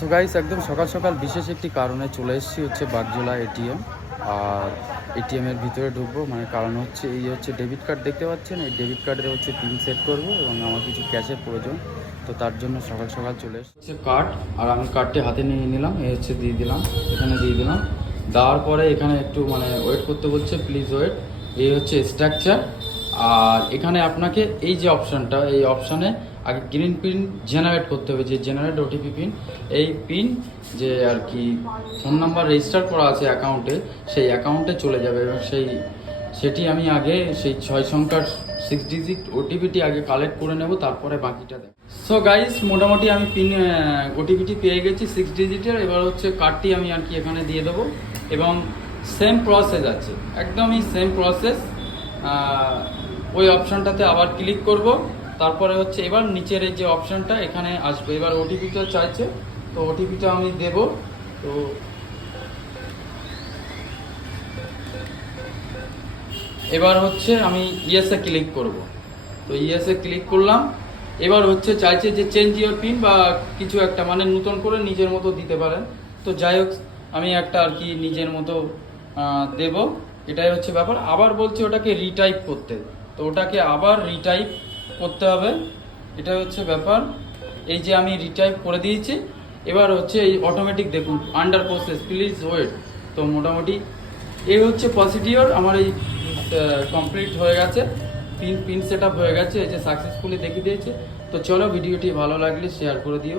So guys, একদম সকাল সকাল বিশেষ একটি কারণে চলে এসেছি হচ্ছে বাগজোলা এটিএম। আর এটিএমের ভিতরে ঢুকবো, মানে কারণ হচ্ছে এই হচ্ছে ডেবিট কার্ড দেখতে পাচ্ছেন, এই ডেবিট কার্ডের হচ্ছে পিন সেট করব এবং আমার কিছু ক্যাশের প্রয়োজন। তো তার জন্য সকাল সকাল চলে এসেছে কার্ড, আর আমি কার্ডটি হাতে নিয়ে নিলাম, এই হচ্ছে দিয়ে দিলাম, এখানে দিয়ে দিলাম। দেওয়ার পরে এখানে একটু মানে ওয়েট করতে বলছে, প্লিজ ওয়েট। এই হচ্ছে স্ট্রাকচার। আর এখানে আপনাকে এই যে অপশানটা, এই অপশানে আগে গ্রিন পিন জেনারেট করতে হবে, যে জেনারেট ওটিপি পিন। এই পিন যে আর কি ফোন নাম্বার রেজিস্টার করা আছে অ্যাকাউন্টে, সেই অ্যাকাউন্টে চলে যাবে এবং সেটি আমি আগে সেই 6 সংখ্যার 6 ডিজিট ওটিপিটি আগে কালেক্ট করে নেব, তারপরে বাকিটা দেব। সো গাইস, মোটামুটি আমি পিন ওটিপিটি পেয়ে গেছি 6 ডিজিটের। এবার হচ্ছে কার্ডটি আমি আর কি এখানে দিয়ে দেবো এবং সেম প্রসেস আছে, একদমই সেম প্রসেস। ওই অপশানটাতে আবার ক্লিক করব, তারপরে হচ্ছে এবার নিচের এই যে অপশানটা এখানে আসবে। এবার ওটিপিটা চাইছে, তো ওটিপিটা আমি দেব। তো এবার হচ্ছে আমি ইয়েসে ক্লিক করব। তো ইয়েসে ক্লিক করলাম। এবার হচ্ছে চাইছে যে চেঞ্জ ইওর পিন বা কিছু একটা, মানে নতুন করে নিজের মতো দিতে পারেন। তো যাই হোক, আমি একটা আর কি নিজের মতো দেব, এটাই হচ্ছে ব্যাপার। আবার বলছে ওটাকে রিটাইপ করতে, তো ওটাকে আবার রিটাইপ করতে হবে, এটাই হচ্ছে ব্যাপার। এই যে আমি রিটাইপ করে দিয়েছি। এবার হচ্ছে এই অটোমেটিক দেখুন, আন্ডার প্রসেস, প্লিজ ওয়েট। তো মোটামুটি এই হচ্ছে প্রসিডিওর আমার, এই কমপ্লিট হয়ে গেছে, পিন সেট আপ হয়ে গেছে, এই যে সাকসেসফুলি দেখিয়ে দিয়েছে। তো চলো, ভিডিওটি ভালো লাগলে শেয়ার করে দিও।